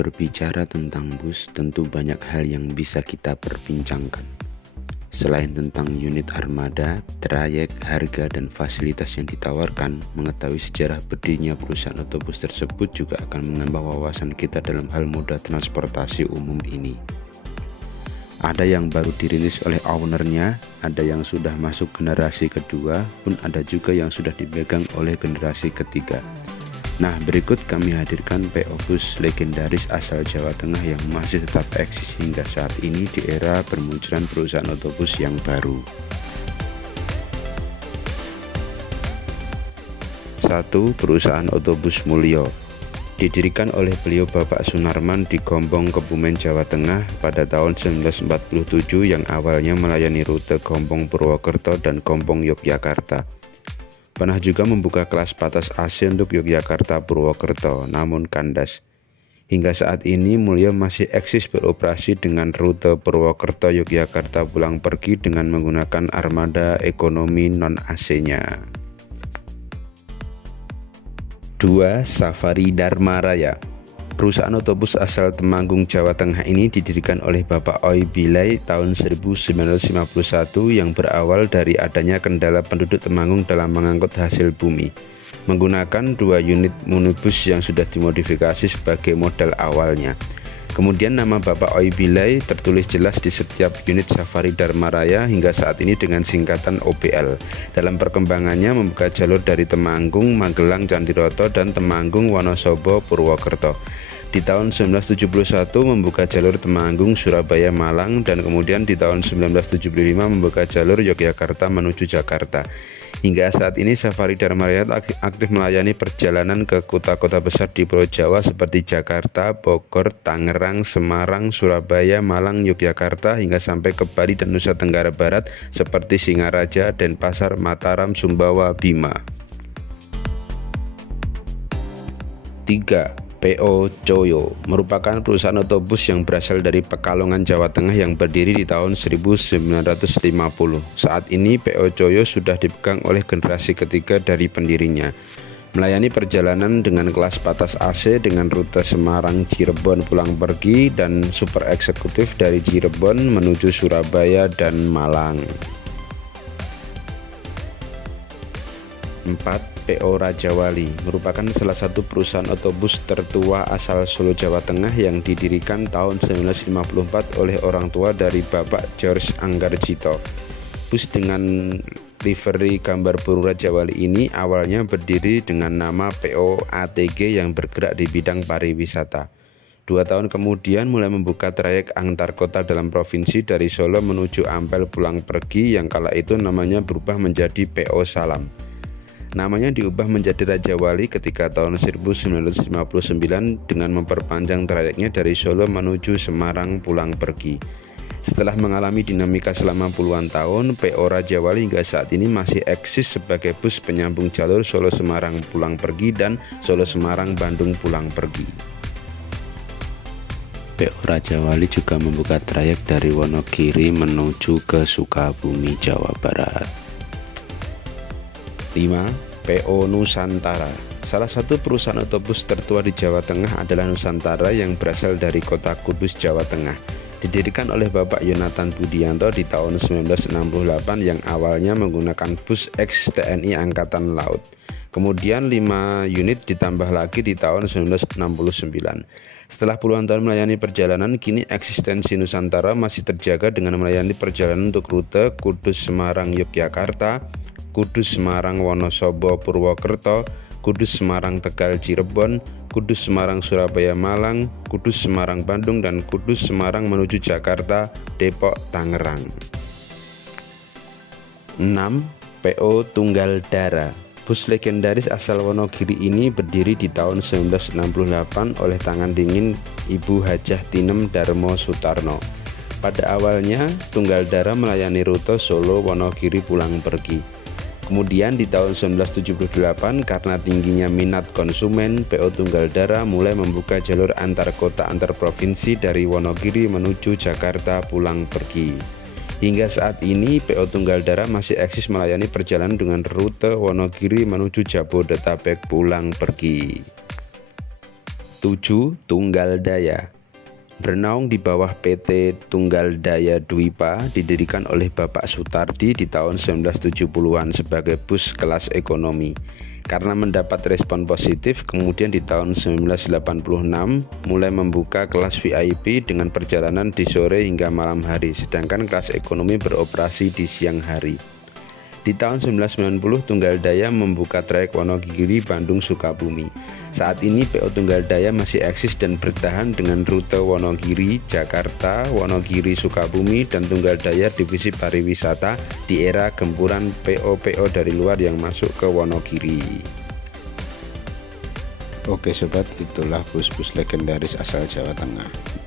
berbicara tentang bus, tentu banyak hal yang bisa kita perbincangkan. Selain tentang unit armada, trayek, harga, dan fasilitas yang ditawarkan, mengetahui sejarah berdirinya perusahaan otobus tersebut juga akan menambah wawasan kita dalam hal moda transportasi umum ini. Ada yang baru dirilis oleh ownernya, ada yang sudah masuk generasi kedua, pun ada juga yang sudah dipegang oleh generasi ketiga. Nah, berikut kami hadirkan PO Bus legendaris asal Jawa Tengah yang masih tetap eksis hingga saat ini di era bermunculan perusahaan otobus yang baru. 1. Perusahaan Otobus Mulyo. Didirikan oleh beliau Bapak Sunarman di Gombong, Kebumen, Jawa Tengah pada tahun 1947 yang awalnya melayani rute Gombong Purwokerto dan Gombong Yogyakarta. Pernah juga membuka kelas batas AC untuk Yogyakarta Purwokerto, namun kandas. Hingga saat ini Mulyo masih eksis beroperasi dengan rute Purwokerto Yogyakarta pulang pergi dengan menggunakan armada ekonomi non-AC-nya. 2. Safari Dharma Raya. Perusahaan otobus asal Temanggung, Jawa Tengah ini didirikan oleh Bapak Oi Bilai tahun 1951 yang berawal dari adanya kendala penduduk Temanggung dalam mengangkut hasil bumi. Menggunakan 2 unit minibus yang sudah dimodifikasi sebagai modal awalnya. Kemudian nama Bapak Oi Bilai tertulis jelas di setiap unit Safari Dharma Raya hingga saat ini dengan singkatan OBL. Dalam perkembangannya membuka jalur dari Temanggung, Magelang, Candiroto, dan Temanggung, Wonosobo, Purwokerto. Di tahun 1971 membuka jalur Temanggung, Surabaya, Malang, dan kemudian di tahun 1975 membuka jalur Yogyakarta menuju Jakarta. Hingga saat ini Safari Dharma Raya aktif melayani perjalanan ke kota-kota besar di Pulau Jawa seperti Jakarta, Bogor, Tangerang, Semarang, Surabaya, Malang, Yogyakarta, hingga sampai ke Bali dan Nusa Tenggara Barat seperti Singaraja, Denpasar, Mataram, Sumbawa, Bima. 3. PO Coyo merupakan perusahaan otobus yang berasal dari Pekalongan, Jawa Tengah yang berdiri di tahun 1950. Saat ini PO Coyo sudah dipegang oleh generasi ketiga dari pendirinya. Melayani perjalanan dengan kelas batas AC dengan rute Semarang, Cirebon pulang pergi dan super eksekutif dari Cirebon menuju Surabaya dan Malang. 4. PO Raja Wali merupakan salah satu perusahaan otobus tertua asal Solo, Jawa Tengah yang didirikan tahun 1954 oleh orang tua dari Bapak George Anggarjito. Bus dengan livery gambar burung Raja Wali ini awalnya berdiri dengan nama PO ATG yang bergerak di bidang pariwisata. 2 tahun kemudian mulai membuka trayek antar kota dalam provinsi dari Solo menuju Ampel pulang pergi yang kala itu namanya berubah menjadi PO Salam. Namanya diubah menjadi Raja Wali ketika tahun 1959 dengan memperpanjang trayeknya dari Solo menuju Semarang pulang pergi. Setelah mengalami dinamika selama puluhan tahun, PO Raja Wali hingga saat ini masih eksis sebagai bus penyambung jalur Solo-Semarang pulang pergi dan Solo-Semarang-Bandung pulang pergi. PO Raja Wali juga membuka trayek dari Wonogiri menuju ke Sukabumi, Jawa Barat. 5. PO Nusantara. Salah satu perusahaan otobus tertua di Jawa Tengah adalah Nusantara yang berasal dari kota Kudus, Jawa Tengah. Didirikan oleh Bapak Yonatan Budianto di tahun 1968 yang awalnya menggunakan bus ex-TNI Angkatan Laut. Kemudian 5 unit ditambah lagi di tahun 1969. Setelah puluhan tahun melayani perjalanan, kini eksistensi Nusantara masih terjaga dengan melayani perjalanan untuk rute Kudus Semarang Yogyakarta, Kudus Semarang Wonosobo Purwokerto, Kudus Semarang Tegal Cirebon, Kudus Semarang Surabaya Malang, Kudus Semarang Bandung, dan Kudus Semarang menuju Jakarta, Depok, Tangerang. 6. PO Tunggal Dara. Bus legendaris asal Wonogiri ini berdiri di tahun 1968 oleh tangan dingin Ibu Hajah Tinem Darmo Sutarno. Pada awalnya, Tunggal Dara melayani rute Solo Wonogiri pulang pergi. Kemudian di tahun 1978 karena tingginya minat konsumen, PO Tunggal Dara mulai membuka jalur antar kota antar provinsi dari Wonogiri menuju Jakarta pulang pergi. Hingga saat ini PO Tunggal Dara masih eksis melayani perjalanan dengan rute Wonogiri menuju Jabodetabek pulang pergi. 7. Tunggal Daya. Bernaung di bawah PT Tunggal Daya Dwipa didirikan oleh Bapak Sutardi di tahun 1970-an sebagai bus kelas ekonomi. Karena mendapat respon positif, kemudian di tahun 1986 mulai membuka kelas VIP dengan perjalanan di sore hingga malam hari, sedangkan kelas ekonomi beroperasi di siang hari. Di tahun 1990, Tunggal Daya membuka trayek Wonogiri, Bandung, Sukabumi. Saat ini PO Tunggal Daya masih eksis dan bertahan dengan rute Wonogiri, Jakarta, Wonogiri, Sukabumi, dan Tunggal Daya divisi pariwisata di era gempuran PO-PO dari luar yang masuk ke Wonogiri. Oke sobat, itulah bus-bus legendaris asal Jawa Tengah.